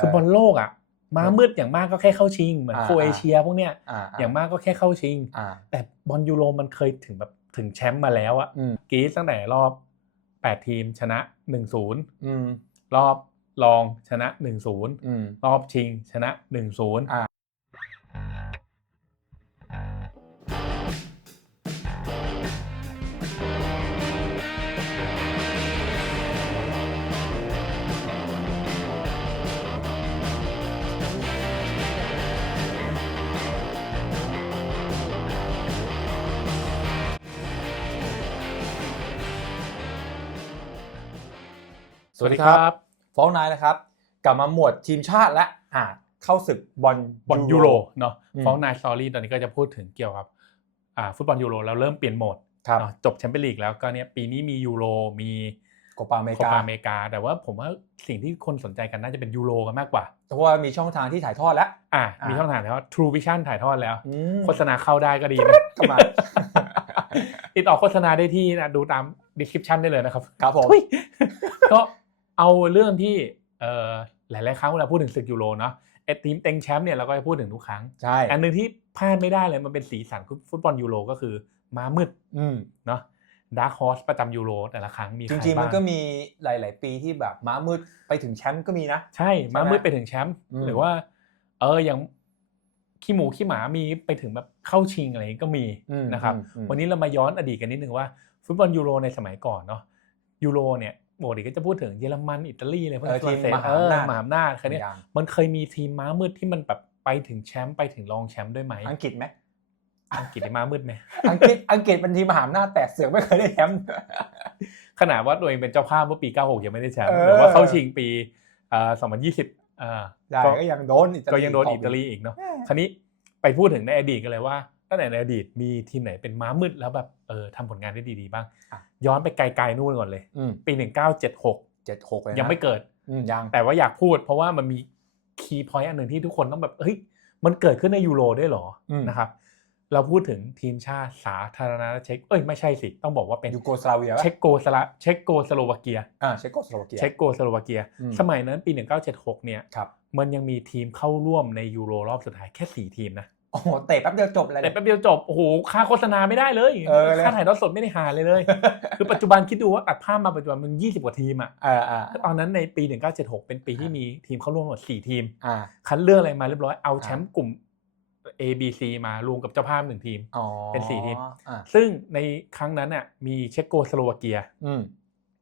ฟุตบอลโลกอะม้ามืดอย่างมากก็แค่เข้าชิง เหมือนอ่าโครเอเชียพวกเนี้ยอ่าอย่างมากก็แค่เข้าชิงอ่าแต่บอลยูโรมันเคยถึงแบบถึงแชมป์มาแล้วอะอืมกรีซตั้งแต่รอบ8ทีมชนะ1-0อืมรอบรองชนะ1-0อืมรอบชิงชนะ1-0อ่า สวัสดีครับฟ้องนายนะครับ กลับมาหมวดทีมชาติและอ่าเข้าศึกบอลบอลยูโรเนาะอืมฟ้องนายสตอรี่ตอนนี้ก็จะพูดถึงเกี่ยวกับอ่าฟุตบอลยูโรเราเริ่มเปลี่ยนโหมดครับเนาะจบแชมเปี้ยนลีกแล้วก็เนี่ยปีนี้มียูโรมีโคปาอเมริโคกาปาอเมริกา แต่ว่าผมว่าสิ่งที่คนสนใจกันน่าจะเป็นยูโรกันมากกว่า เพราะว่ามีช่องทางที่ถ่ายทอดแล้ว อ่าอ่ามีมีช่องทางแล้ว True Vision ถ่ายทอดแล้วอืมโฆษณาเข้าได้ก็ดีนะก็มาติดต่อโฆษณาได้ที่นะดูตาม description ได้เลยนะครับ ครับผมทุยก็ เอาเรื่องที่เอ่อหลาย ๆ ครั้งเวลาพูดถึงศึกยูโรเนาะไอ้ทีมเต็งแชมป์เนี่ยเราก็จะพูดถึงทุกครั้งใช่อันหนึ่งที่พลาดไม่ได้เลยมันเป็นสีสันฟุตบอลยูโรก็คือม้ามืดอืมเนาะดาร์คฮอสประจำยูโรแต่ละครั้งมีจใครริงๆบ้ามันก็มีหลาย ๆ ปีที่แบบม้ามืดไปถึงแชมป์ก็มีนะ ใช่ม้าใช่ไหมมืดไปถึงแชมป์อืมหรือว่า เอออย่างขี้หมูขี้หมามีไปถึงแบบเข้าชิงอะไรอย่างงี้ก็มีอืมนะครับอืมอืมวันนี้เรามาย้อนอดีตกันนิดนึงว่าฟุตบอลยูโรในสมัยก่อนเนาะยูโรเนี่ย ปกติก็จะพูดถึงเยอรมันอิตาลีอะไรพวกเอนี้อทีมฝรั่งเศสมหาเออำอนาจมหาอำนาจคราวเนี้ยอย่างมันเคยมีทีมม้ามืดที่มันแบบไปถึงแชมป์ไปถึงรองแชมป์ด้วยไหมอังกฤษไหมอังกฤษนี่ม้ามืดไหมอังกฤษอังกฤษเป็นทีมมหาอำนาจแต่เสือกไม่เคยได้แชมป์ขนาดว่าตัวเองเป็นเจ้าภาพเมื่อปี 96 ยังไม่ได้แชมป์เออหรือว่าเข้าชิงปีเอ่อ2020อ่าได้ก็ก็ยังโดนอิตาลีก็ยังโดนอิตาลีอีกเนาะแม่คราวนี้ไปพูดถึงในอดีตกันเลยว่า ตั้งแต่ในอดีตมีทีมไหนเป็นม้ามืดแล้วแบบเออทำผลงานได้ดีๆบ้างอะย้อนไปไกลๆนู่นก่อนเลยอืมปี 1976เจ็ดหกเลยนะยังไม่เกิดอืมยังแต่ว่าอยากพูด เพราะว่ามันมีคีย์พอยต์อันหนึ่งที่ทุกคนต้องแบบเฮ้ยมันเกิดขึ้นในยูโรได้วยเหรออมนะครับเราพูดถึงทีมชาติสาธารณรัฐเช็กเอ้ยไม่ใช่สิ ต้องบอกว่าเป็นยูโกสลาเวียปะเช็กโกสลาเช็กโกสโลวาเกียอ่าเช็กโกสโลวาเกียเช็กโกสโลวาเกียอืมสมัยนั้นปี 1976 เนี่ยครับมันยังมีทีมเข้าร่วมในยูโรรอบสุดท้ายแค่ 4 ทีมนะ โอ้โหเตะแป๊บเดียวจบเลยแต่เนี่ยแป๊บเดียวจบ โอ้โห ค่าโฆษณาไม่ได้เลย เออเลย ค่าถ่ายทอดสดไม่ได้หาเลยเลย คือปัจจุบันคิดดูว่าตัดภาพมาปัจจุบันมัน20 กว่าทีมอะ อ่าอ่าตอนนั้นในปี 1976 เป็นปีที่มีทีมเข้าร่วมหมด4ทีม อ่าคัดเลือกอะไรมาเรียบร้อย เอาอ่าแชมป์กลุ่ม A B C มารวมกับเจ้าภาพหนึ่งทีม อ๋อเป็นสี่ทีม อ่าซึ่งในครั้งนั้นน่ะมีเช็กโกสโลวาเกีย อืม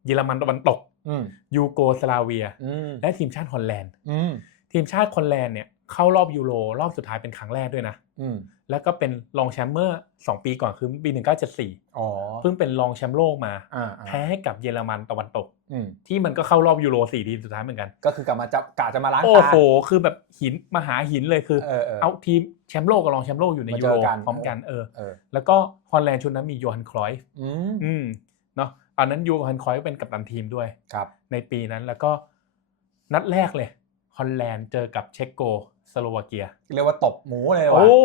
เยอรมันตะวันตก อืมยูโกสลาเวีย อืมและทีมชาติฮอลแลนด์ อืมทีมชาติฮอลแลนด์เนี่ย เข้ารอบยูโรรอบสุดท้ายเป็นครั้งแรกด้วยนะอืมแล้วก็เป็นรองแชมป์เมื่อ 2 ปีก่อนคือปี 1974อ๋อเพิ่งเป็นรองแชมป์โลกมาอ่าอ่าแพ้ให้กับเยอรมันตะวันตกอืมที่มันก็เข้ารอบยูโรสี่ทีมสุดท้ายเหมือนกัน ก็คือกลับมาจะกะจะมาล้างโอ้ตาโหคือแบบหินมหาหินเลยคือเออเออเอาทีมแชมป์โลกกับรองแชมป์โลกอยู่ในมายูเจโรอกันพร้อมกันเออเออ แล้วก็ฮอลแลนด์ชุดนั้นมีโยฮันครอยฟ์อืมอืมเนาะตอนนั้นโยฮันครอยฟ์เป็นกัปตันทีมด้วยครับ ในปีนั้นแล้วก็นัดแรกเลยฮอลแลนด์เจอกับเช็กโก สโลวาเกีย เรียกว่าตบหมูเลยว่ะโอ้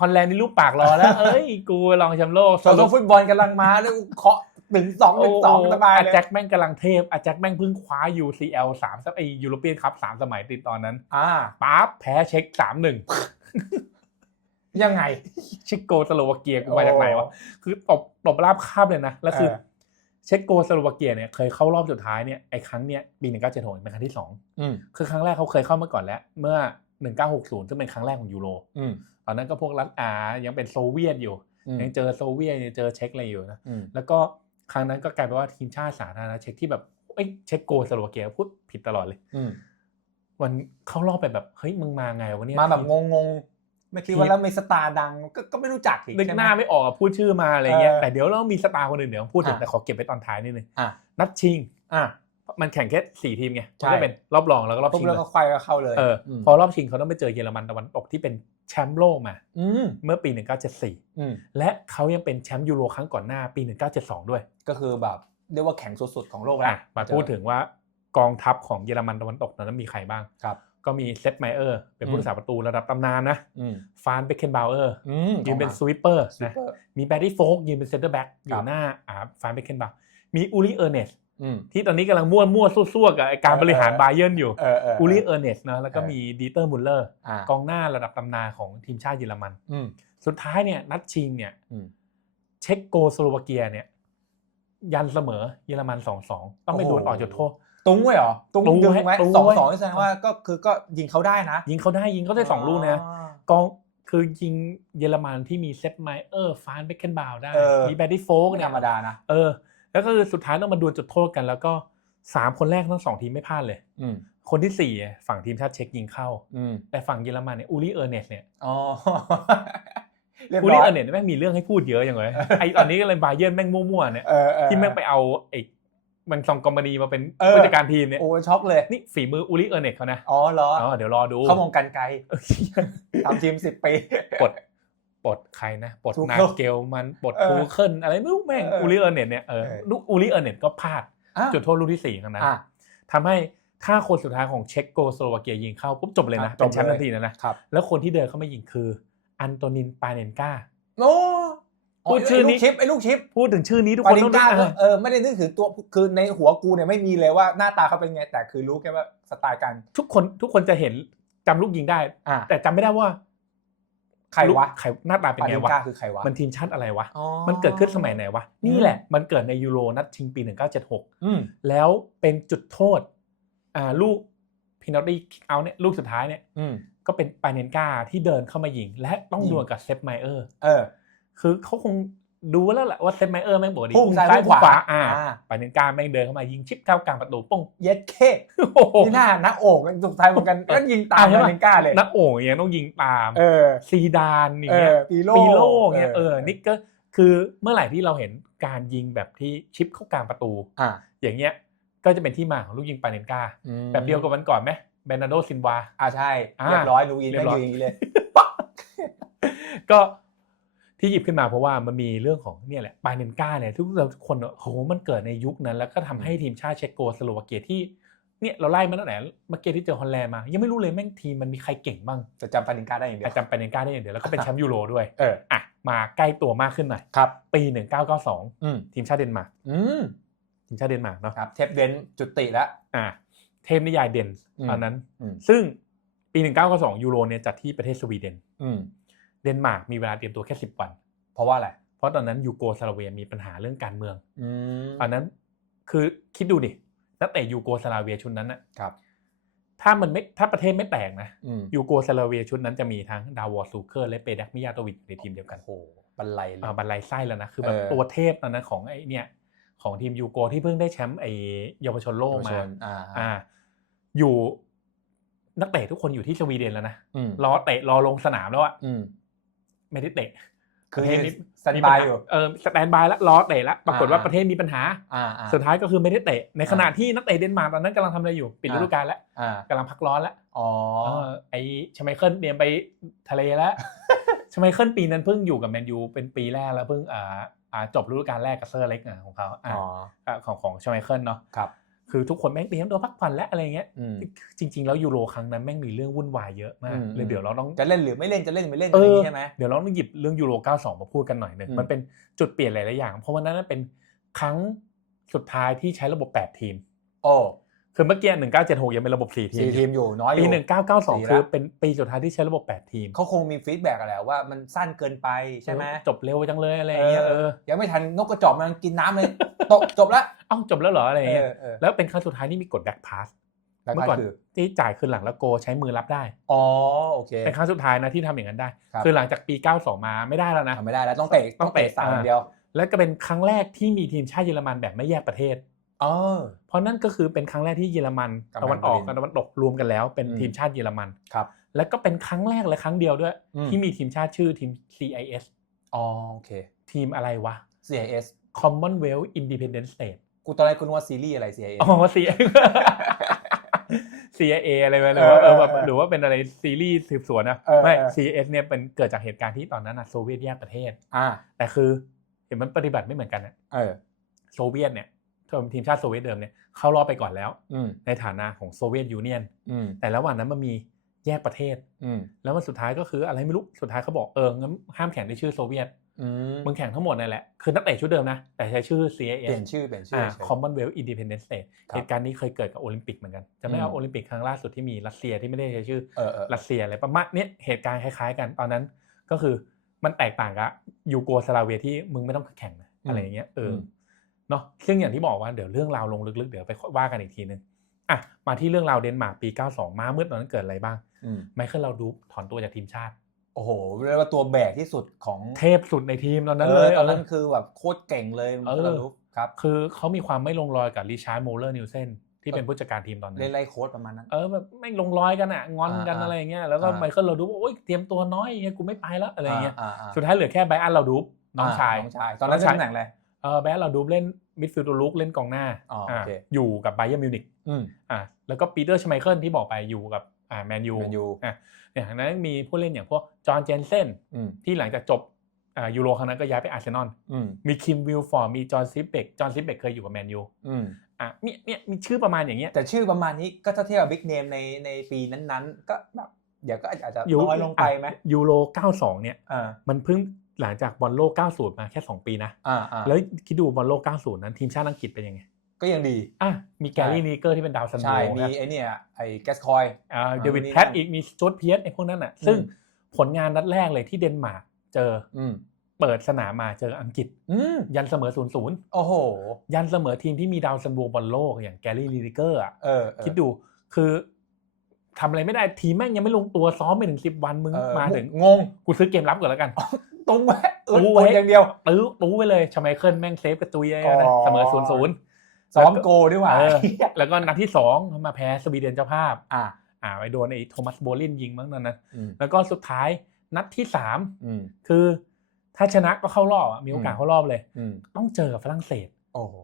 ฮอลแลนด์นี่ลูกปากรอแล้ว เอ้ย กูรองแชมป์โลกส่วนฟุตบอลกำลังมาแล้วเคาะหนึ่งสองหนึ่งสองสบายเลยแจ็คแม่งกำลังเทพอาแจ็คแม่งเพิ่งคว้า UCL สามไอยูโรเปียนคัพสามสมัยติดตอนนั้นอ่าป๊าบแพ้เช็กสามหนึ่งยังไงเช็กโกสโลวาเกียกูมาจากไหนวะ คือตบตบราบคาบเลยนะ แล้วคือเออเช็กโกสโลวาเกียเนี่ยเคยเข้ารอบสุดท้ายเนี่ยไอ้ครั้งเนี้ยปีหนึ่งเก้าเจ็ดหกเป็นครั้งที่สองอืมคือครั้งแรกเขาเคยเข้ามาก่อนแล้ว เมื่อ หนึ่งเก้าหกศูนย์ซึ่งเป็นครั้งแรกของยูโรอืมตอนนั้นก็พวกรัสอายังเป็นโซเวียตอยู่อืมยังเจอโซเวียตยังเจอเช็กอะไรอยู่นะอืมแล้วก็ครั้งนั้นก็กลายเป็นว่าทีมชาติสาธารณรัฐเช็กที่แบบเอ้ยเช็กโกสโลวาเกียพูดผิดตลอดเลยอืมวันเข้ารอบไปแบบเฮ้ยมึงมาไงวะเนี่ยมาแบบงงๆไม่คิดว่าแล้วมีสตาร์ดังก็ก็ไม่รู้จักอีกนึกใช่หไหมน้าไม่ออกอะพูดชื่อมาอะไรเงี้ยเออแต่เดี๋ยวเรามีสตาร์คนอื่นเดี๋ยวพูดถึงอะแต่ขอเก็บไว้ตอนท้ายนิดนึงอะนัดชิงอะ มันแข่งแค่สี่ทีมไงใช่มันก็เป็นรอบรองแล้วก็รอบปุ๊บชิงแล้วเลก็ยควายก็เข้าเลยเอออมพอรอบชิงเขาต้องไปเจอเยอรมันตะวันตกที่เป็นแชมป์โลกมา อืมเมื่อปี 1974 อืมและเขายังเป็นแชมป์ยูโรครั้งก่อนหน้าปี 1972 ด้วยก็คือแบบเรียกว่าแข็งสุดๆของโลกแล้ว อะมาพูดถึงว่ากองทัพของเยอรมันตะวันตกตอนนั้นมีใครบ้างครับ ก็มีเซตไมเออร์เป็นผู้อืมรักษาประตูระดับตำนานนะอืมฟานเบคเคนบาวเออร์อืมยืนเป็นสวิปเปอร์นะ มีแบดดี้โฟกยืนเป็นเซนเตอร์แบ็กอยู่หน้าอ่าฟานเบคเคนบาวมีอูริเออร์เนสอืม ที่ตอนนี้กำลังมั่วมั่วซั่วๆกับไอ้การบริหารเออบาเยิร์นอยู่เออเอออูริเออร์เนสนะแล้วก็เออมีดีเตอร์มุลเลอร์อ่ากองหน้าระดับตำนานของทีมชาติเยอรมันอืมสุดท้ายเนี่ยนัดชิงเนี่ยอืมเช็กโกสโลวาเกียเนี่ย ยันเสมอเยอรมันสองสองต้องไปดวลออกจุดโทษตุ้งไว้เหรอตุ้งตุ้งดึงไว้ไว้ตุ้งสองไว้สองแสดงว่าก็คือก็ยิงเขาได้นะ ยิงเขาได้ยิงเขาได้สองลูกนะกองคือยิงเยอรมันที่มีเซฟไมเออร์ฟานเบคเคนบาวได้เออมีแบดดี้โฟกไม่เนี่ธยรรมดานะเออ แล้วก็คือสุดท้ายต้องมาดวลจุดโทษกัน แล้วก็สามคนแรกทั้งสองทีมไม่พลาดเลยอืมคนที่สี่ฝั่งทีมชาติเช็กยิงเข้าอืมแต่ฝั่งเยอรมันเนี่ยอูริเออร์เนสเนี่ยอ๋อเรียบอูร้ริอยเออร์เนสแม่งมีเรื่องให้พูดเยอะอย่างเลยไอตอนนี้ก็เลยบาเยิร์นแม่งมั่วๆเนี่ยเออเออที่แม่งไปเอาไอ้มันซองกอมบานีมาเป็นเออผู้จัดการทีมเนี่ยโอ้ช็อกเลยนี่ฝีมืออูริเออร์เนสเขานะอ๋อเหรออ๋อเดี๋ยวรอดูเขามองกันไกลเออทำทีมสิบปีปลด ปลดใครนะปลดทูเคิลนาเกลมันปลดเออทูเคิลอะไรไม่รู้แม่งเอออูริเออร์เนสเนี่ยเออเออลูกอูริเออร์เนสก็พลาดอะจุดโทษลูกที่สี่ครั้งนั้นอะทำให้ถ้าคนสุดท้ายของเช็กโกสโลวาเกียยิงเข้าปุ๊บจบเลยนะอะเป็นแชมป์จบเลยทันทีนะนะครับแล้วคนที่เดินเข้ามายิงคือ อันโตนินปาเนนกาโอ้พูดชื่อนี้ไลูกชิปไอ้ลูกชิปพูดถึงชื่อนี้ทุกปาคนนิต้อนงนึก้ากก็อะเออไม่ได้นึกถึงตัวคือในหัวกูเนี่ยไม่มีเลยว่าหน้าตาเขาเป็นไงแต่คือรู้แค่ว่าสไตล์การทุกคนทุกคนจะเห็นจำลูกยิงได้อะแต่จำไม่ได้ว่า ใครวะลูกใครหน้าตาเป็นปาไงนิวะก้าคือใครวะมันทีมชาติอะไรวะอ๋อมันเกิดขึ้นสมัยไหนวะ นี่อืมแหละ มันเกิดในยูโรนัดชิงปี 1976อืมแล้วเป็นจุดโทษอ่าลูกพินาตี้เอาเนี่ยลูกสุดท้ายเนี่ยอืมก็เป็นปาเนนกาที่เดินเข้ามายิง และต้องยิงดวลกับเซฟไมเออร์เออคือเขาคง ดูแล้วแหละว่าเซฟไมเออร์แม่งบอกดีพุ่งซ้ายพุ่พุ่งขวาอ่าอ่าปาเนนกาแม่งเดินเข้ามายิงชิปเข้ากลางประตูป้งเย็ดเคโอ้โหนี่หน้านักโอ่งสุดท้ายเหมือนกันก็ยิงตามอะใช่ปาปะนิก้าเลยนักโอ่งอย่างเงี้ยต้องยิงตามเออซีดานอย่าเองเงี้ยอปีโลปีโล่เงี้ยเออนี่ก็คือเมื่อไหร่ที่เราเห็นการยิงแบบที่ชิปเข้ากลางประตูอ่าอย่างเงี้ยก็จะเป็นที่มาของลูกยิงปาเนนกาอืมแบบเดียวกับวันก่อนไหมเบรนาโดซินวาอ่าใช่อ่าเรียบร้อยลูอินเรีแม่ยงบร้ออยยู่อย่างนี้เลยก็ ที่หยิบขึ้นมาเพราะว่ามันมีเรื่องของเนี่ยแหละปาเนนกาเนี่ยทุกเราทุกคนโอ้โหมันเกิดในยุคนั้น แล้วก็ทำให้ทีมชาติเช็กโกสโลวาเกียที่เนี่ยเราไล่มาตั้งแต่เมื่อกี้ที่เจอฮอลแลนด์มา ยังไม่รู้เลยแม่งทีมมันมีใครเก่งบ้างจะจำปานิก้าได้อย่างเดียวแต่จำปาเนนกาได้อย่างเดียวแล้วก็เป็นแชมป์ยูโรด้วยเอออะมาใกล้ตัวมากขึ้นหน่อยครับปี 1992อืมทีมชาติเดนมาร์กอืมทีมชาติเดนมาร์กเนาะครับเทปเดนจุติแล้วอะเทพนิยายเด่นอืมตอนนั้นอืมซึ่งปี 1992ยูโรเนี่ยจัดที่ประเทศสวีเดนอืม เดนมาร์กมีเวลาเตรียมตัวแค่10วัน เพราะว่าอะไร เพราะตอนนั้นยูโกสลาเวียมีปัญหาเรื่องการเมืองอืมตอนนั้นคือคิดดูดินักเตะยูโกสลาเวียชุดนั้นน่ะครับ ถ้ามันไม่ถ้าประเทศไม่แตกนะอืมยูโกสลาเวียชุดนั้นจะมีทั้งดาวอร์ซูเคอร์และเปดักมิยาโตวิชอยู่ในทีมเดียวกันโอ้โหบรรลัยเลยอ่าบรรลัยไส้แล้วนะคือแบบเออตัวเทพตอนนั้นของไอ้เนี่ยของทีมยูโกที่เพิ่งได้แชมป์ไอ้เยาวชนโลกเยาวมาชนอ่าอ่า อยู่นักเตะทุกคนอยู่ที่สวีเดนแล้วนะอืมรอเตะรอลงสนามแล้วอะอืม ไม่ได้เตะคือประเทศนี้สแตนบายอยู่เออสแตนบายแล้วรอเตะแล้วปรากฏว่าอ่าประเทศมีปัญหาอ่าอ่าสุดท้ายก็คือไม่ได้เตะ ในขณะอ่าที่นักเตะเดนมาร์กตอนนั้นกำลังทำอะไรอยู่ ปิดฤดูกาลแล้วอ่ากำลังพักร้อนแล้วอ๋อเออไอชไมเคิลเตรียมไปทะเลแล้วชไมเคิลปีนั้นเพิ่งอยู่กับแมนยูเป็นปีแรกแล้วเพิ่งอ่าอ่าจบฤดูกาลแรกกับเซอร์เล็กอะของเขาอ่าอ๋ออ่าของของชไมเคิลเนาะ ครับคือทุกคนแม่งเตรียมตัวพักผ่อนและอะไรเงี้ยอืมจริง ๆ แล้วยูโรครั้งนั้นแม่งมีเรื่องวุ่นวายเยอะมากอืมเลยเดี๋ยวเราต้องจะเล่นหรือไม่เล่นจะเล่นหรือไม่เล่นเออะไรอย่างอนี้ใช่ไหมเดี๋ยวเราต้องหยิบเรื่องยูโร 92 มาพูดกันหน่อยหนึ่งอืมมันเป็นจุดเปลี่ยนหลายๆอย่าง เพราะวันนั้นนะเป็นครั้งสุดท้ายที่ใช้ระบบ 8 ทีมโอ้ คือเมื่อกี้1976ยังเป็นระบบ4ทีสี่มทีมอยู่น้อยอปียู่1992คือเป็นปีสุดท้ายที่ใช้ระบบ8ทีมเขาคงมีฟีดแบ็กอะแหละว่ามันสั้นเกินไปใช่ไหมจบเร็วจังเลยอะไรอย่างเงี้ยเออยังไม่ทันนกกระจอกมันกินน้ำเลยตกจบแล้วเอ้าจบแล้วเหรออะไรอย่างเงี้ยเออเออแล้วเป็นครั้งสุดท้ายที่มีกดแบ็กพาสแล้วเมื่อก่อนคือที่จ่ายคืนหลังแล้วโกใช้มือรับได้ อ๋อโอเคเป็นครั้งสุดท้ายนะที่ทำอย่างนั้นได้ครับคือหลังจากปี 92 มาไม่ได้แล้วนะทำไม่ได้แล้วต้องเตะต้ต้อองงเตะเตะสามอย่างเดียว แล้วก็เป็นครั้งแรกที่มีทีมชาติเยอรมันแบบไม่แยกประเทศ อ๋อเพราะนั่นก็คือเป็นครั้งแรกที่เยอรมันกับตะวันออกแมนดารินกับตะวันตกรวมกันแล้ว เป็นอืมทีมชาติเยอรมันครับ แล้วก็เป็นครั้งแรกและครั้งเดียวด้วยอืมที่มีทีมชาติชื่อทีม CIS อ๋อโอเค ทีมอะไรวะ CIS Commonwealth Independent State กูตอนแรกกูนึกว่าซีรีส์อะไร CIS อ๋อ CIA CIA อะไรไหมหรือว่าเอเอออแบบเออหรือว่าเป็นอะไรซีรีส์สืบสวนนะเออไม่เออ CIS เนี่ยเป็นเกิดจากเหตุการณ์ที่ตอนนั้นนะโซเวียตแยกประเทศ อ่า แต่คือเห็นมันปฏิบัติไม่เหมือนกันนะเออโซเวียตเนี่ย ทีมชาติโซเวียตเดิมเนี่ยเข้ารอบไปก่อนแล้วอืมในฐานะของโซเวียตยูเนียนอืมแต่ระหว่างนั้นมันมีแยกประเทศอืมแล้วมันสุดท้ายก็คืออะไรไม่รู้สุดท้ายเขาบอกเอองั้นห้ามแข่งในชื่อโซเวียตอืมมึงแข่งทั้งหมดนั่นแหละคือนักเตะชุดเดิมนะแต่ใช้ชื่อเปลี่ CAS ยนชื่อเปลี่ยนชื่ออ่าเฉย Commonwealth Independent State ครับเหตุการณ์นี้เคยเกิดกับโอลิมปิกเหมือนกันจะไม่เอาอืมโอลิมปิกครั้งล่าสุดที่มีรัสเซียที่ไม่ได้ใช้ชื่อเออเออรัสเซียอะไรประมาณเนี้ยเหตุการณ์คล้ายๆ กันตอนนั้นก็คือมันแตกต่างกับยูโกสลาเวียที่มึงไม่ต้องแข่งนะอะไรอย่างเงี้ยเอออม เนาะซึ่งอย่างที่บอกว่าเดี๋ยวเรื่องราวลงลึกๆ เดี๋ยวไปว่ากันอีกทีนึงอะมาที่เรื่องราวเดนมาร์กปี 92 มามืดตอนนั้นเกิดอะไรบ้างอืมไมเคิลเราดูถอนตัวจากทีมชาติ โอ้โหเรียกว่าตัวแบกที่สุดของเทพสุดในทีมตอนนั้นเอเลอยตอนนั้นคือแบบโคตรเก่งเลยเออมันก็รู้ครับคือเขามีความไม่ลงรอยกับริชาร์ดโมเลอร์นิวเซนที่เป็นผู้จัดการทีมตอนนั้เล่นนไล่โค้ดประมาณนั้นเออแบบไม่ลงรอยกันอะงอนกันอ่าอะไรอย่างเงี้ยแล้วก็อ่าไมเคิลเราดูว่าโอ๊ยเตรียมตัวน้อยไงกูไม่ไปแล้วอะไรอย่างเงี้ยอ่าอ่าสุดท้ายเหลือแค่ไบรอันเราดูน้องชายน้องชายตอนนั้นน้องชายตำแหน่งอะไร เออไบรอันเราดูเล่นมิดฟิลด์ตัวลุกเล่นกองหน้าอ๋ออ่าโอเค อยู่กับไบเยอร์มิวนิกอืมอ่าแล้วก็ปีเตอร์ชไมเคิลที่บอกไปอยู่กับอ่าแมนยู Man U อะอย่างนั้นมีผู้เล่นอย่างพวกจอห์นเจนเซนอืมที่หลังจากจบอ่ายูโรครั้งนั้นก็ย้ายไปอาร์เซนอลอืมมีคิมวิลฟอร์ดมีจอห์นซิปเบกจอห์นซิปเบกเคยอยู่กับแมนยูอืมอะเนี่ยเนี่ยมีชื่อประมาณอย่างเงี้ยแต่ชื่อประมาณนี้ก็ถ้าเทียบกับบิ๊กเนมในในปีนั้นๆ ก็แบบเดี๋ยวก็อาจจะยูน้อยลงไปไหมอะยูโร92เนี่ยอ่ามันเพิ่ง หลังจากบอลโลก 90 มาแค่ 2 ปีนะอ่าอ่าแล้วคิดดูบอลโลก 90 นั้นทีมชาติอังกฤษเป็นยังไงก็ยังดี อะมีแกรี่นีเกอร์ที่เป็นดาวซันโบใช่ มีนะไอเนี่ยไอแกสคอย อ่าอ่าเดวิดนี่แพทนั่นอีกมีจอร์ดเพียสไอ้พวกนั้นอะซึ่งอืมผลงานนัดแรกเลยที่เดนมาร์กเจออืมเปิดสนามมาเจออังกฤษ อืมยันเสมอ0-0โอ้โหยันเสมอทีมที่มีดาวซันโบบอลโลกอย่างแกรี่ลีเกอร์อะ เออเออคิดดูคือทำอะไรไม่ได้ทีมแม่งยังไม่ลงตัวซ้อมไปถึงสิบวันมึงเออมาถึงงง กูซื้อเกมรับก่อนแล้วกัน ตรงไว้เออตู้ตไว้รงอย่างเดียวตื้อตู้ไปเลยชไมเคิลแม่งเซฟกระตุยเลยอ๋นะอเสมอศูนย์ศูนย์ซ้อมโกดีกว่าเออแล้วก็นัดที่สองมาแพ้สวีเดนเจ้าภาพ อ่า อ่าไปโดนไอ้โทมัสโบลินยิงมั้งนั่นนะอืมแล้วก็สุดท้ายนัดที่สามอืมคือถ้าชนะก็เข้ารอบอะมีโอกาสอืมเข้ารอบเลยอืมต้องเจอกับฝรั่งเศสโอ้โห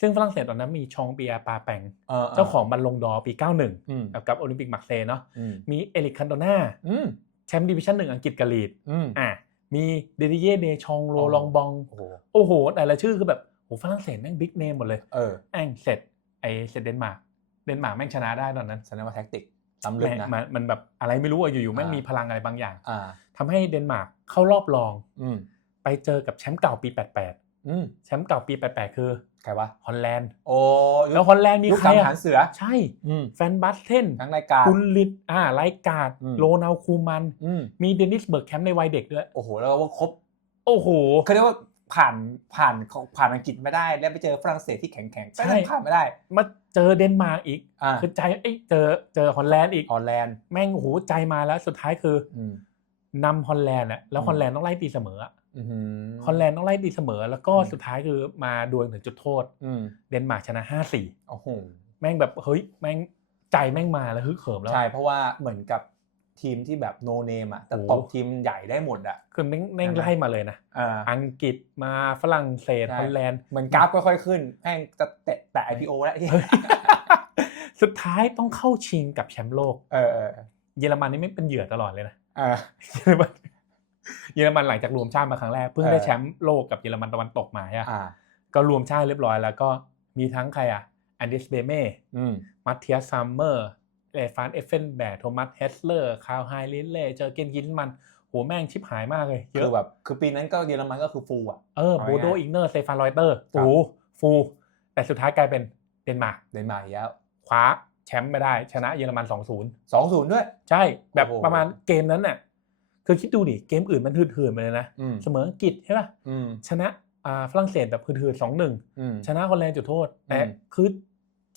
ซึ่งฝรั่งเศสตอนนั้นมีชองเปียร์ปาแปงเออเจ้าของบัลลงดอร์ปี 91อืมกับโอลิมปิกมักเซย์เนาะอืมมีเอริกคันโดนาอืมแชมป์ดิวิชั่นหนึ่งอังกฤษกับลีดอืมอะ มีเดดิเย่เดชองโรอ๋อลองบองโอ้โหโอ้โห แต่ละชื่อคือแบบโหฝรั่งเศสแม่งบิ๊กเนมหมดเลยเออแม่งเสร็จไอเสร็จเดนมาร์กเดนมาร์กแม่งชนะได้ตอนนั้นแสดงว่าแท็กติกล้ำลึกแม่งนะมันมันแบบอะไรไม่รู้อะอยู่ๆแม่งอ่ามีมีพลังอะไรบางอย่างอ่าทำให้เดนมาร์กเข้ารอบรอง อืมไปเจอกับแชมป์เก่าปี 88อืมแชมป์เก่าปี 88 คือ ใครวะฮอลแลนด์โอ้แล้วฮอลแลนด์มียุคใครสังอะหารเสือ ใช่อืมแฟนบัสเทนทั้งรายการคุณลิดอ่าไลการ์ดอืมโรนัลคูมันอืมมีเดนิสเบิร์กแคมป์ในวัยเด็กด้วย โอ้โห แล้วก็ครบ โอ้โหเขาเรียกว่าผ่านผ่านของผ่านอังกฤษไม่ได้ แล้วไปเจอฝรั่งเศสที่แข็งแข็งๆก็ใช่ยังผ่านไม่ได้ มาเจอเดนมาร์กอีกอ่าคือใจเอ้ยเจอเจอฮอลแลนด์อีกฮอลแลนด์แม่งโอ้โหใจมาแล้วสุดท้ายคืออืมนำฮอลแลนด์อะแล้วอืมฮอลแลนด์ต้องไล่ตีเสมอ อะอืมฮอลแลนด์ต้องไล่ตีเสมอ แล้วก็อืมสุดท้ายคือมาดวลถึงจุดโทษอืมเดนมาร์กชนะ5-4โอ้โหแม่งแบบเฮ้ยแม่งใจแม่งมาแล้วฮึกเหิมแล้วใช่เพราะว่าเหมือนกับทีมที่แบบโนเนมอะแต่โอ้ตบทีมใหญ่ได้หมดอะคือแม่งแม่งใช่ไหมไล่มาเลยนะอ่าอังกฤษมาฝรั่งเศสใช่ฮอลแลนด์เหมือนกราฟค่อยๆขึ้นแม่งจะแตะแตะ IPO แล้วเฮ้ยสุดท้ายต้องเข้าชิงกับแชมป์โลกเออเออเยอรมันนี่ไม่เป็นเหยื่อตลอดเลยนะอ่าเยอรมัน เยอรมันหลังจากรวมชาติมาครั้งแรกเพิ่งเออได้แชมป์โลกกับเยอรมันตะวันตกมาอะอ่าก็รวมชาติเรียบร้อยแล้วก็มีทั้งใครอะอันดิสเบเม่อืมมัตเทียสซัมเมอร์เลฟานเอฟเฟนแบร์โทมัสเฮสเลอร์คาร์ไฮลินเล่เจอเกนยินมันโหแม่งชิบหายมากเลยเยคืออะแบบคือปีนั้นก็เยอรมันก็คือฟูลอะเออเอาโบโดง่ายๆอิกเนอร์เซฟานรอยเตอร์ครับโอ้ฟู แต่สุดท้ายกลายเป็นเดนมาร์กเดนมาร์กอีกแล้วคว้าแชมป์ไม่ได้ชนะเยอรมัน 2-0สองศูนย์ด้วย ใช่แบบโอ้โหประมาณเกมนั้นน่ะ คือคิดดูดิเกมอื่นมันหืดๆไปเลยนะอืมเสมออังกฤษใช่ป่ะอืมชนะอ่าฝรั่งเศสแบบหืดๆสองหนึ่งอืมชนะฮอลแลนด์จุดโทษแต่อืมคือ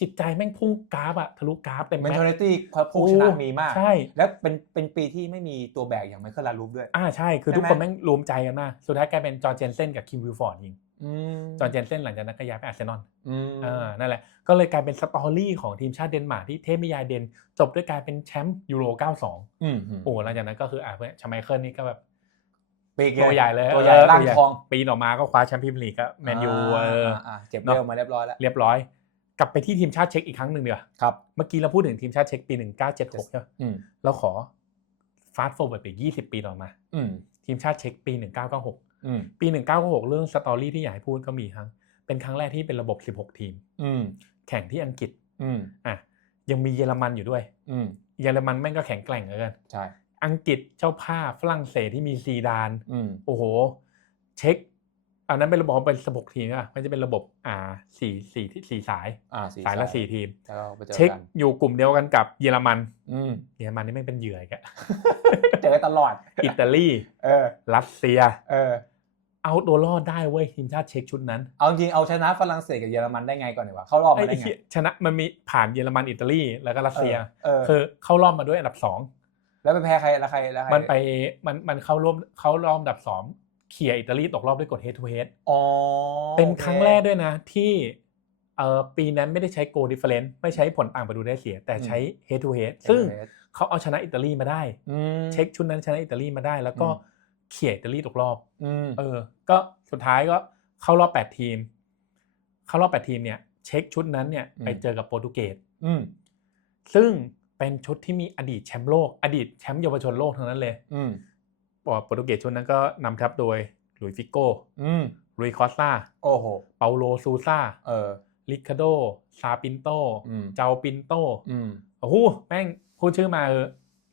จิตใจแม่งพุ่งกราฟอะทะลุกราฟเต็มเมนแม็กเทอริตี้ผู้ชนะมีมาก ใช่ แล้วเป็นเป็นปีที่ไม่มีตัวแบกอย่างไมเคิลลาลูฟด้วย อ่าใช่ คือใช่ไหมทุกคนแม่งรวมใจกันมาก สุดท้ายกลายเป็นจอร์เจนเซนกับคิมวิลฟอร์ดยิงอืม จอร์เจนเซนหลังจากนั้นก็ย้ายไปอาร์เซนอลอืมอ่านั่นแหละ ก็เลยกลายเป็นสตอรี่ของทีมชาติเดนมาร์กที่เทพนิยายเดน จบด้วยการเป็นแชมป์ยูโร 92อืมโอ้หลังจากนั้นก็คืออ่าเพื่อนชาไมเคิลนี่ก็แบบปีกตัวใหญ่เลยตัวใหญ่เออร่างตัวใหญ่ทองปีนออกมาก็คว้าแชมป์พรีเมียร์ลีกก็แมนยูเอออ่าเจ็บเนอะเร็วมาเรียบร้อยแล้วเรียบร้อย กลับไปที่ทีมชาติเช็กอีกครั้งหนึ่งเดียวาครับเมื่อกี้เราพูดถึงทีมชาติเช็กปี 1976ใช่ไหมอืมเราขอฟาสต์ o อ w ร์ d ไป20 ปีต่อมาอืมทีมชาติเช็กปี 1996อืม ปี 1996 เรื่องสตอรี่ที่อยากให้พูดก็มีทั้ง เป็นครั้งแรกที่เป็นระบบ 16 ทีมอืมแข่งที่อังกฤษอืมอะยังมีเยอรมันอยู่ด้วยอืมเยอรมันแม่งก็แข็งแกร่งเหลือเกินใช่อังกฤษเจ้าภาพฝรั่งเศสที่มีซีดานอืมโอ้โห เช็ค อันนั้นเป็นระบบเป็นระบบทีมอะมันจะเป็นระบบอ่าสี่สี่สี่สายอ่าสี่สายละสี่ทีมแล้วก็ไปเจอเช็คกันอยู่กลุ่มเดียวกันกับเยอรมันอืมเยอรมันนี่ไม่งเป็นเหยื่ออีกอะเจอตลอดอิตาลีเออรัสเซีย เออเอาตัวรอดได้เว้ยทีมชาติเช็คชุดนั้น เอาจริงเอาชนะฝรั่งเศสกับเยอรมันได้ไงก่อนดีกว่าเข้ารอบไอ้มาได้ไอ้ไงเหี้ยชนะมันมีผ่านเยอรมันอิตาลีแล้วก็รัสเซียเออคือเข้ารอบมาด้วยอันดับสองแล้วไปแพ้ใครแล้วใครแล้วใครมันไปมันมันเข้าร่วมเข้ารอบอันดับสองเขี่ยอิตาลีตกรอบด้วยกด head to head อ๋อเป็นโอครั้งแรกด้วยนะที่เอ่อปีนั้นไม่ได้ใช้ goal difference ไม่ใช้ผลต่างประตูได้เสีย แต่ใช้ head to head ซึ่งเขาเอาชนะอิตาลีมาได้อืมเช็คชุดนั้นชนะอิตาลีมาได้แล้วก็อืม เขี่ยอิตาลีตกรอบอืมเออ ก็สุดท้ายก็เข้ารอบแปดทีม เข้ารอบแปดทีมเนี่ย เช็คชุดนั้นเนี่ยไปเจอกับโปรตุเกสอืมซึ่งเป็นชุดที่มีอดีตแชมป์โลก อดีตแชมป์เยาวชนโลกทั้งนั้นเลย อืมโปรตุเกสชุดนั้นก็นำทัพโดยหลุยส์ฟิโก้อืมลุยคอสตาโอ้โห เปาโลซูซาเออลิคาโด ซาปินโตอืมเจ้าปินโตอืมโอ้โห แม่งพูดชื่อมาเออ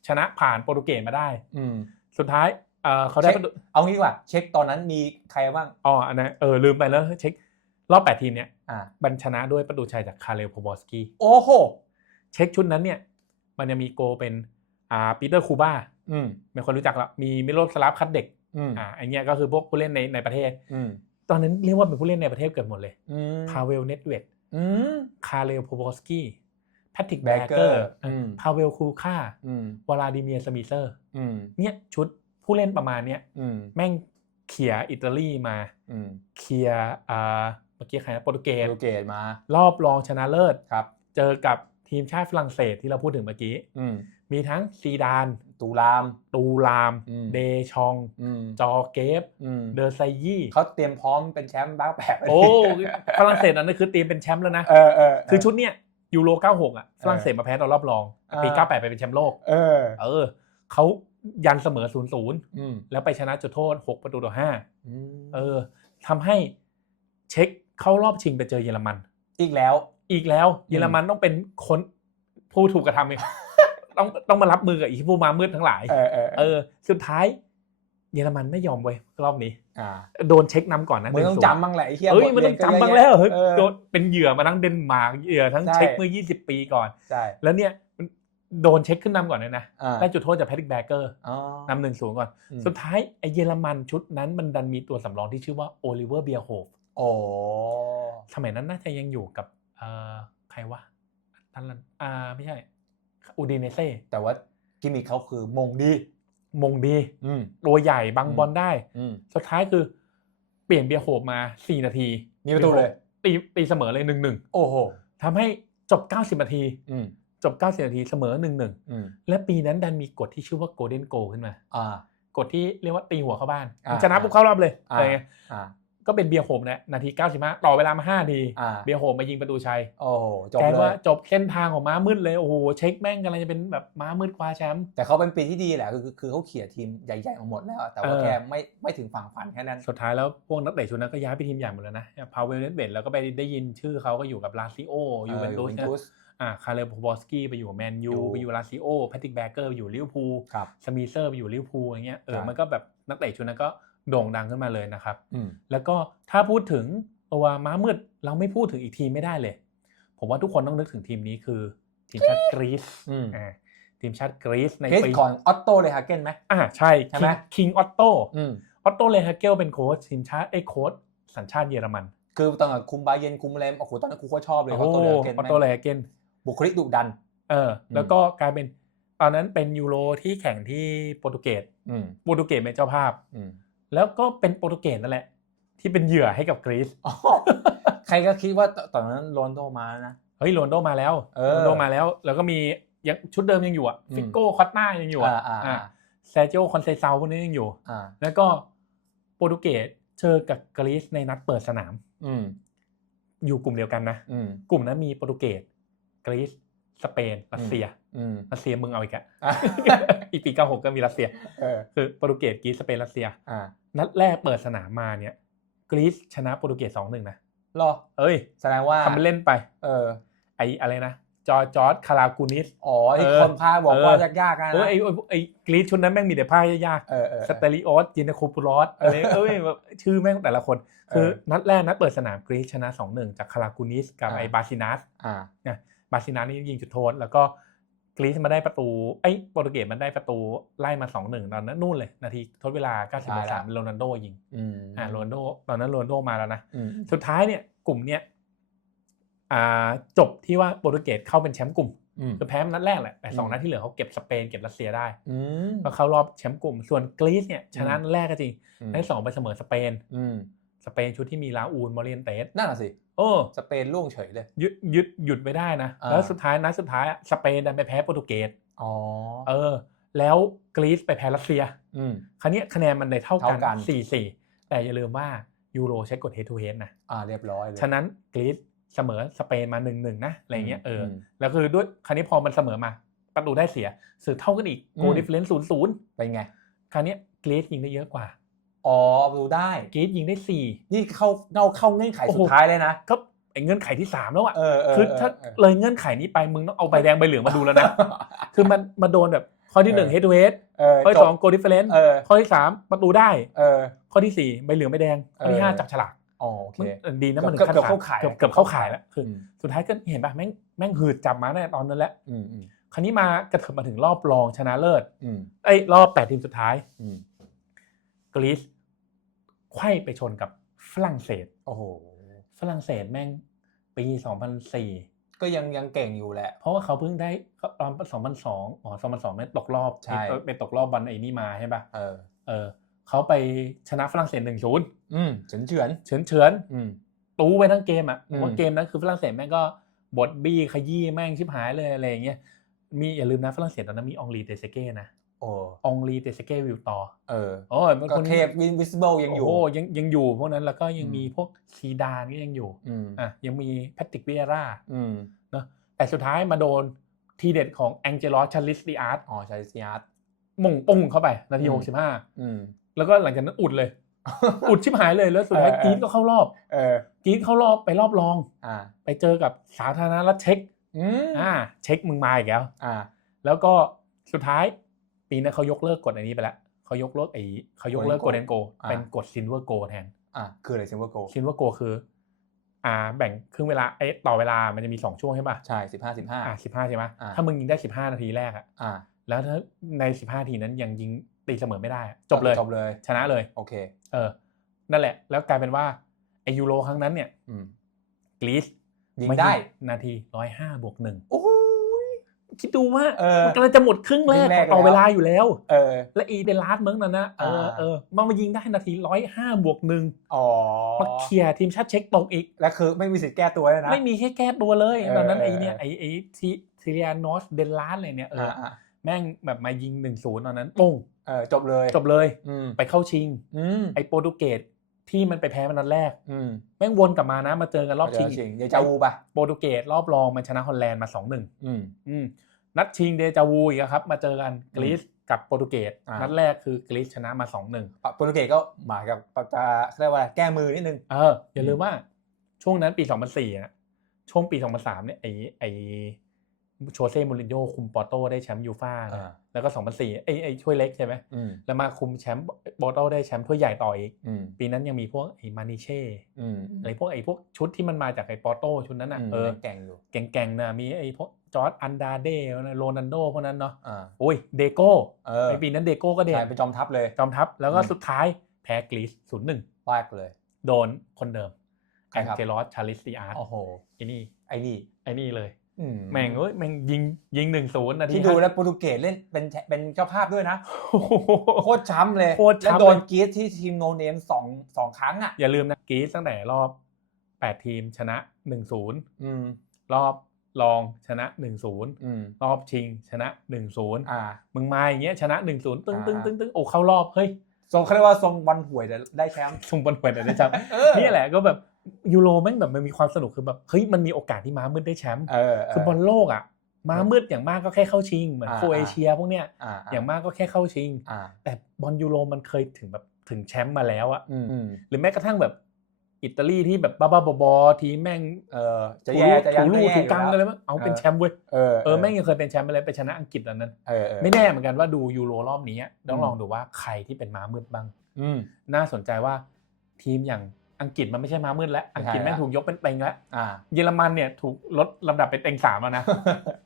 ชนะผ่านโปรตุเกสมาได้อืมสุดท้ายเออเขาได้เช็คประตูเอางี้ดีกว่า เช็คตอนนั้นมีใครบ้าง อ๋ออันนั้นเออลืมไปแล้วเช็ค รอบแปดทีมเนี่ยอ่า บัญชนะด้วยประตูชัยจากคาเรลโพบอสกี้โอ้โห เช็คชุดนั้นเนี่ย มันจะมีโกเป็นอ่าปีเตอร์คูบาอืม ไม่คนรู้จักละมีมิโลสลาฟคัดเด็กอืม อ่าอันเนี้ยก็คือพวกผู้เล่นในในประเทศ อืม ตอนนั้นเรียกว่าเป็นผู้เล่นในประเทศเกือบหมดเลยอืมพาเวลเนตเวดอืม คาเรลโพบอสกี้แพทริกแบ Becker เกอร์อืม พาเวลคูค่าอืม วลาดิเมียร์สมิเซอร์ อืม เนี่ยชุด ผู้เล่นประมาณเนี้ยอืมแม่งเขี่ยอิตาลีมาอืมเคลียร์อ่าเมื่อกี้ใครนะโปรตุเกสโปรตุเกสมารอบรองชนะเลิศครับ เจอกับทีมชาติฝรั่งเศสที่เราพูดถึงเมื่อกี้อืมมีทั้งซีดาน ตูราม ตูรามอืมเดชองอืมจอเกฟอืมเดอร์ไซยี่เขาเตรียมพร้อมเป็นแชมป์บ้าแปดโอ้ฝรั่งเศสอันนั้นคือตีมเป็นแชมป์แล้วนะเออเออคือชุดเนี้ยยูโร 96 อะฝรั่งเศสมาแพ้ตอนรอบรอง ปีอ่า98 ไปเป็นแชมป์โลก เออ เออเขา ยันเสมอ0-0อืมแล้วไปชนะจุดโทษ6ประตูต่อ5อืมเออทำให้เช็คเข้ารอบชิงไปเจอเยอรมัน อีกแล้ว อีกแล้ว เยอรมันต้องเป็นคนผู้ถูกกระทำเองต้องต้องมารับมือกับอีผู้มามืดทั้งหลายเออเออเออ สุดท้ายเยอรมันไม่ยอมเว้ยรอบนี้อ่าโดนเช็คนำก่อนนะมึงต้อง1-0จำบ้างแหละไอ้เหี้ยเอ้ยบทมันเรีต้ยองก็จำเยะบ้างแล้วเฮ้ยออโดนเป็นเหยื่อมาทั้งเดนมาร์กเหยื่อทั้งใช่เช็คเมื่อ 20 ปีก่อนใช่แล้วเนี่ยมัน โดนเช็คขึ้นนำก่อนเลยนะอ่าได้จุดโทษจากแพทริกแบเกอร์อ๋อนำหนึ่งศูนย์ก่อนอืมสุดท้ายไอเยอรมันชุดนั้นมันดันมีตัวสำรองที่ชื่อว่าโอลิเวอร์เบียโฮฟโอ้สมัยนั้นน่าจะยังอยู่กับเอ่อใครวะตันลันอ่าไม่ใช่ อูดิเนเซ่แต่ว่ากิมมิคเขาคือมงดีมงดีอืมตัวใหญ่บังอืมบอลได้อืมสุดท้ายคือเปลี่ยนเบียร์โฮฟมา4นาทีมีประตูเลยตีตีเสมอเลยหนึ่งหนึ่งโอ้โหทำให้จบ90นาทีอืม จบ 90 นาทีเสมอหนึ่งหนึ่งอืมและปีนั้นดันมีกฎที่ชื่อว่าโกลเด้นโกขึ้นมาอ่ากฎที่เรียกว่าตีหัวเข้าบ้านอ่าชนะปุ๊บเข้ารอบเลยอ่าอะไรเงี้ยอ่าก็เป็นเบียร์โฮมนะนาที 95 ต่อเวลามา5นาทีอ่าเบียร์โฮมมายิงประตูชัยโอ้โหจบกลายเลว่ายจบเส้นทางของม้ามืดเลย โอ้โห เช็คแม่งกำลังจะเป็นแบบม้ามืดคว้าแชมป์แต่เขาเป็นปีที่ดีแหละ คือคือคือเขาเขี่ยทีมใหญ่ๆมาหมดแล้ว แต่ว่าเออแค่ไม่ไม่ถึงฝั่งฝันแค่นั้น สุดท้ายแล้วพวกนักเตะชุดนั้นก็ย้ายไปทีมใหญ่หมดแล้วนะพาวเวลเนตเบดแล้วก็ไปได้ยินชื่อเขาก็อยู่กับลาซิโอยูเวนตุสเออนะ Juventus อ่าคาร์เลโพบอสกี้ไปอยู่แมนยูอยู่ไปอยู่ลาซิโอแพทริกแบเกอร์ไปอยู่ลิเวอร์พูลครับสมีเซอร์ไปอยู่ลิเวอร์พูลอย่างเงี้ยเออครับมันก็แบบนักเตะชุดนั้นก็โด่งดังขึ้นมาเลยนะครับอืมแล้วก็ถ้าพูดถึงตัวม้ามืดเราไม่พูดถึงอีกทีมไม่ได้เลย ผมว่าทุกคนต้องนึกถึงทีมนี้คือ ทีมชาติกรีซอืมอ่าทีมชาติกรีซในเคสปีของออตโตเลยฮาเกนไหมอ่าใช่ใช่ไหมคิงออตโตอืมออตโตเลฮาเกลเป็นโค้ชทีมชาติไอ้ยโค้ชสัญชาติเยอรมัน คือตอนนั้นคุมบาเยนคุมอะไรโอ้โหตอนนั้นกูก็ชอบเลยโอ้ออตโตเลยฮาเกนออตโตเลฮาเกน บุคลิกดุดัน เออ แล้วก็กลายเป็นตอนนั้นเป็นยูโรที่แข่งที่โปรตุเกสอืมโปรตุเกสเป็นเจ้าภาพอืมแล้วก็เป็นโปรตุเกสนั่นแหละ ที่เป็นเหยื่อให้กับกรีซอ๋อใครก็คิดว่าตอนนั้นโรนลโดมาแล้วนะเฮ้ยโรนลโดมาแล้วเออโรนลโดมาแล้ว แล้วก็มียังชุดเดิมยังอยู่อะอืมฟิโก้คอตนายังอยู่อะอ่าอ่าเซจิโอคอนเซซาพวกนี้ยังอยู่อ่าแล้วก็โปรตุเกสเจอกับกรีซในนัดเปิดสนามอืมอยู่กลุ่มเดียวกันนะอืมกลุ่มนั้นมีโปรตุเกส กรีซสเปนรัสเซียอืมรัสเซียมึงเอาอีกอะอะอีกปี96ก็มีรัสเซียเออคือโปรตุเกสกรีซสเปนรัสเซียอ่านัดแรกเปิดสนามมาเนี่ยกรีซชนะโปรตุเกสสองหนึ่งนะรอ เอ้ย แสดงว่าทำเป็นเล่นไป เออ ไออะไรนะ จอร์จอร์จคารากูนิส อ๋อไอ้เออคนพาบอกเออว่ายากๆนะเออไอ้ไอ้ไอ้กรีซชุดนั้นแม่งมีแต่ผ้ายากเออเออๆสเตริโอสจินโคปูลอสอะไรเอ้ยแบบชื่อแม่งแต่ละคน คือเออนัดแรกนัดเปิดสนามกรีซชนะ2-1จากคารากูนิสกับอ่าไอ้บาซินัสอ่านะ บาซินัสนี่ยิงจุดโทษ แล้วก็กรีซมาได้ประตูไอ้ยโปรตุเกสมันได้ประตูไล่มา2-1ตอนนั้นนู่นเลย นาทีทดเวลา 90ได้ละสามโรนัลโดยิงอืมอ่าโรนัลโดตอนนั้นโรนัลโดมาแล้วนะอืมสุดท้ายเนี่ยกลุ่มเนี้ยอ่าจบที่ว่าโปรตุเกสเข้าเป็นแชมป์กลุ่มอืมคือแพ้นัดแรกแหละแต่สองอืมนัดที่เหลือเขาเก็บสเปนเก็บรัสเซียได้อืมก็เข้ารอบแชมป์กลุ่ม ส่วนกรีซเนี่ยชนะนัดแรกก็จริงอืมนัดที่สองไปเสมอสเปนอืมสเปนชุดที่มีลาอูนมอริเอนเตสนั่นน่ะสิ โอ้สเปนล่วงเฉยเลย ยึดยึดหยุดไม่ได้นะ อ่า แล้วสุดท้ายนัดสุดท้ายอะสเปนดันไปแพ้โปรตุเกสอ๋อเออ แล้วกรีซไปแพ้รัสเซีย อืม คราวนี้คะแนนมันเลยเท่ากันเท่ากัน สี่สี่แต่อย่าลืมว่ายูโรใช้กฎ head to head นะ อ่าเรียบร้อยเลยฉะนั้นกรีซเสมอสเปนมาหนึ่งหนึ่งนะอะไรเงี้ยเอออม แล้วคือด้วยคราวนี้พอมันเสมอมา ประตูได้เสียสื่อเท่ากันอีกโกอืมดิฟเฟนซ์ศูนย์ศูนย์เป็นไง คราวนี้กรีซยิงได้เยอะกว่า อ๋อเอาดูได้ กรีซยิงได้สี่นี่เข้าเราเข้าเงื่อนไขโอ้สุโหดท้ายเลยนะก็ไอ้เงื่อนไขที่สามแล้วอะเออเออคือถ้าเออเลยเงื่อนไขนี้ไปมึงต้องเอาใบแดงใบเหลืองมาดูแล้วนะ คือมันมาโดนแบบข้อที่หนึ่งเออเฮด to head เออข้อที่จบสองโกดิฟเฟนซ์เออข้อที่สามประตูได้เออข้อที่สี่ใบเหลืองใบแดงข้อที่เออห้าจับฉลากอ๋อโอเคมันดีนะมันถึงเกือบขั้นเกือบสมเข้าข่ายเกือบเกือบเข้าข่ายแล้วคืออืมสุดท้ายก็เห็นป่ะแม่งแม่งหืดจับมาในตอนนั้นแหละอืมอืมคราวนี้มากระเถิบมาถึงรอบรองชนะเลิศอืมไอ้ยรอบแปดทีมสุดท้ายอืม กรีซไขว้ไปชนกับฝรั่งเศส โอ้โห ฝรั่งเศสแม่งปี 2004 ก็ยังยังเก่งอยู่แหละ เพราะว่าเขาเพิ่งได้ตอน2002อ๋อ2002ไม่ตกรอบใช่ไปตกรอบบอลไอ้นี่มาใช่ป่ะ เออ เออเขาไปชนะฝรั่งเศส1-0อืมเฉือนเฉือนเฉือนเฉือนอืมๆตู้ไปทั้งเกมอะผมว่าอืมเกมนั้นคือฝรั่งเศสแม่งก็บดบี้ขยี้แม่งชิบหายเลยอะไรอย่างเงี้ย มีอย่าลืมนะฝรั่งเศสตอนนั้นมีองลีเตเซเก้นะโอ้องลีเตเซเก้วิวตอร์เออโอ้ยเป็นก็คนเทพวินวิสเบิลยังอยู่โอ้โหยังยังอยู่พวกนั้นแล้วก็ยังอืมมีพวกซีดานก็ยังอยู่อืมอะยังมีแพตติกวิเอร่าอืมเนาะแต่สุดท้ายมาโดนทีเด็ดของแองเจลอสชาลิสดิอาร์ตอ๋อใช้ซีอาร์ตมงปุ้งเข้าไป นาทีอืมหกสิบห้าอืมแล้วก็หลังจากนั้นอุดเลย อุดชิบหายเลยแล้วสุดท้ายเออเออกรีนก็เข้ารอบเออกรีนเข้ารอบไปรอบรองอ่าไปเจอกับสาธารณรัฐเช็กอืมอ่า เช็กมึงมาอีกแล้วอ่า แล้วก็สุดท้าย ปีนั้นเขายกเลิกกฎอันนี้ไปแล้วเขายกเลิกไอ้เขายกเลิกกฎ Golden เอนโกอ่าเป็นกฎซินเวอร์โกแทนอ่าคืออะไรซิมเวอร์โกซินเวอร์โกคือ อ่า แบ่งครึ่งเวลาเอ้ยต่อเวลามันจะมีสองช่วงใช่ป่ะใช่สิบห้าสิบห้าอ่าสิบห้าใช่ไหมอ่าถ้ามึงยิงได้สิบห้านาทีแรกอะอ่าแล้วถ้าในสิบห้าทีนั้นยังยิงตีเสมอไม่ได้อะจบเลยจบเลยชนะเลยโอเค เออ นั่นแหละ แล้วกลายเป็นว่าไอยูโรครั้งนั้นเนี่ยอืมกรีซยิงมาได้นาทีร้อยห้าบวกหนึ่งโอ้ย คิดดูว่าเออมันกำลังจะหมดครึ่งแรกครึ่งแรกต่อแล้ว เวลาอยู่แล้ว เออ และอีเดลาร์ดเมืองนั้นนะเอออ่า เออมันมายิงได้นาทีร้อยห้าบวกหนึ่งอ๋อมาเคลียร์ทีมชาติเช็กตกอีก แล้วคือไม่มีสิทธิ์แก้ตัวเลยนะ ไม่มีแค่แก้ตัวเลยเออตอนนั้นเออไอเนี่ยไอไอทีทีเรียนอสเดลาร์ดอะไรเนี่ยเอออ่าออ่าแม่งแบบมายิงหนึ่งศูนย์ตอนนั้นปุ้งเออจบเลยจบเลยอืมไปเข้าชิง อืมไอโปรตุเกส ที่มันไปแพ้มันนัดแรกอืมแม่งวนกลับมานะมาเจอกันรอบชิงเดี๋ยวชิงเดจาวูป่ะโปรตุเกสรอบรองมันชนะฮอลแลนด์มาสองหนึ่งอืมอืมนัดชิงเดจาวูอีกอะครับ มาเจอกันกรีซกับโปรตุเกสอ่านันัดแรกคือกรีซชนะมาสองหนึ่งโปรตุเกสก็หมายกับจะเขาเรียกว่าอะไรแก้มือนิดนึงเอออย่าลืมว่าช่วงนั้นปีสองพันสี่อะช่วงปีสองพันสามเนี่ยไอไอ โชเซ่มูรินโญ่คุมปอร์โต้ได้แชมป์ยูฟ่านะอ่าแล้วก็สองพันสี่ไอไอถ้วยเล็กใช่ไหมอืมแล้วมาคุมแชมป์ปอร์โต้ได้แชมป์ถ้วยใหญ่ต่ออีกอืมปีนั้นยังมีพวกไอมานิเช่อืมอะไรพวกไอพวกชุดที่มันมาจากไอปอร์โต้ชุดนั้นอะอืมเออแก่งอยู่เก่งๆนะมีไอพวกจอร์ดอันดาเดโรนันโดพวกนั้นเนาะอ่าโอ้ยเดโก้เออในปีนั้นเดโก้ก็เด่ใช่นเป็นจอมทัพเลยจอมทัพแล้วก็อืมสุดท้ายแพ้กรีซศูนย์หนึ่งแรกเลย โดนคนเดิมใครแองครับเจลอสชาลิสซีอาร์ตโอ้โหไอ้นี่ไอ้นี่ไอ้นี่เลยอื แม่งเอ้ยแม่งยิงยิงหนึ่งศูนย์นาทีที่ดูแล้วโปรตุเกสเล่นเป็นแชเป็นเจ้าภาพด้วยนะโอ้โหโคตรช้ำเลยโคตรช้ำแล้วโดนเลยกรีดที่ทีมโนเนมสองสองครั้งอะอย่าลืมนะกรีซตั้งแต่รอบแปดทีมชนะหนึ่งศูนย์อืมรอบรองชนะหนึ่งศูนย์อืมรอบชิงชนะหนึ่งศูนย์อ่ามึงมาอย่างเงี้ยชนะหนึ่งศูนย์ตึ้งอ่าตึ้งตึ้งตึ้งโอ้เข้ารอบเฮ้ยทรงเขาเรียกว่าทรงวันหวยแต่ได้แชมป์ส่งบอลหวยแต่ได้แชมป์เออนี่แหละก็แบบ ยูโรแม่งแบบมันมีความสนุกคือแบบเฮ้ยมันมีโอกาสที่ม้ามืดได้แชมป์เออเคือบอลโลกอะม้ามืดอย่างมากก็แค่เข้าชิงเหมือนอ่าโครเอเชียพวกเนี้ยอ่าอย่างมากก็แค่เข้าชิงอ่าแต่บอลยูโรมันเคยถึงแบบถึงแชมป์มาแล้วอะอืมอืมหรือแม้กระทั่งแบบอิตาลีที่แบบบ้าๆบอๆทีมแม่งเออจะแย่จะยังถูจะลูแย่ถูอยู่กังแล้วกันเลยมั้งเอาเป็นเออแชมป์เว้ยเออเออแม่งยังเคยเป็นแชมป์ไปเลยไปชนะอังกฤษตอนนั้นเออเออไม่แน่เหมือนกันว่าดูยูโรรอบนี้ต้องอืมลองดูว่าใครที่เป็นม้ามืดบ้างอืมน่าสนใจว่าทีมอย่าง อังกฤษมันไม่ใช่ม้ามืดแล้ว อังกฤษใช่แม่งแล้วถูกยกเป็นเต็งแล้วอ่าเยอรมันเนี่ยถูกลดลำดับเป็นเต็งสามแล้วนะ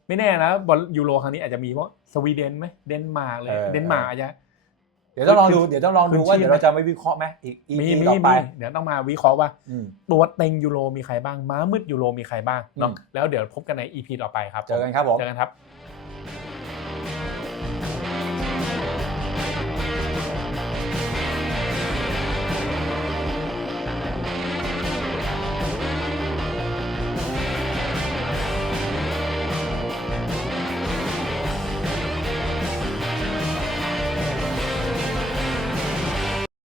ไม่แน่นะบอลยูโรครั้งนี้อาจจะมีพวกสวีเดนไหมเดนมาร์กเลยเออเดนมาร์กอาจจะเดี๋ยวต้องลองดูเดี๋ยวต้องลองดูว่าขึ้นชื่อเดี๋ยวเราจะไม่วิเคราะห์ไหมอีกอีมีพีมีต่อไปมีเดี๋ยวต้องมาวิเคราะห์ว่าอืมตัวเต็งยูโรมีใครบ้างม้ามืดยูโรมีใครบ้างเนาะอืมแล้วเดี๋ยวพบกันใน EP ต่อไปครับเจอกันครับผมเจอกันครับ